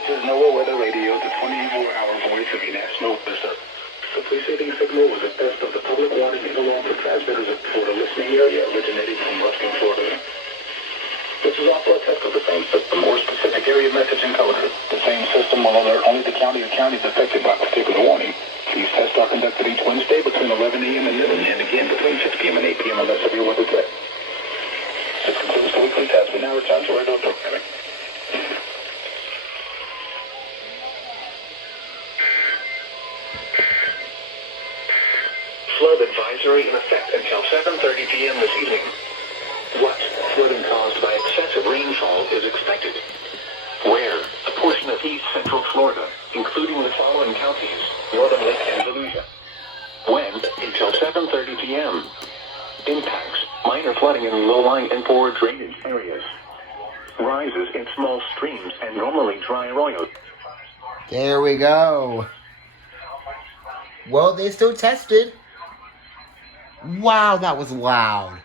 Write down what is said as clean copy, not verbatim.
This is NOAA Weather Radio, the 24-hour voice of your national weather. The preceding signal was a test of the public warning interloper transmitters of Florida listening area originating from western Florida. This is also a test of the same system or specific area message encoder. The same system will alert only the county or counties affected by a particular warning. These tests are conducted each Wednesday between 11 a.m. and noon, and again between 6 p.m. and 8 p.m. unless severe weather threat. This concludes the weekly test. We now return to regular programming. Flood advisory in effect until 7:30 p.m. this evening. What? Flooding caused by excessive rainfall is expected. Where? A portion of east central Florida, including the following counties: northern Lake Andalusia. When? Until 7:30 p.m. Impacts: minor flooding in low-lying and poor drainage areas. Rises in small streams and normally dry arroyos. There we go. Well, they still tested. Wow, that was loud.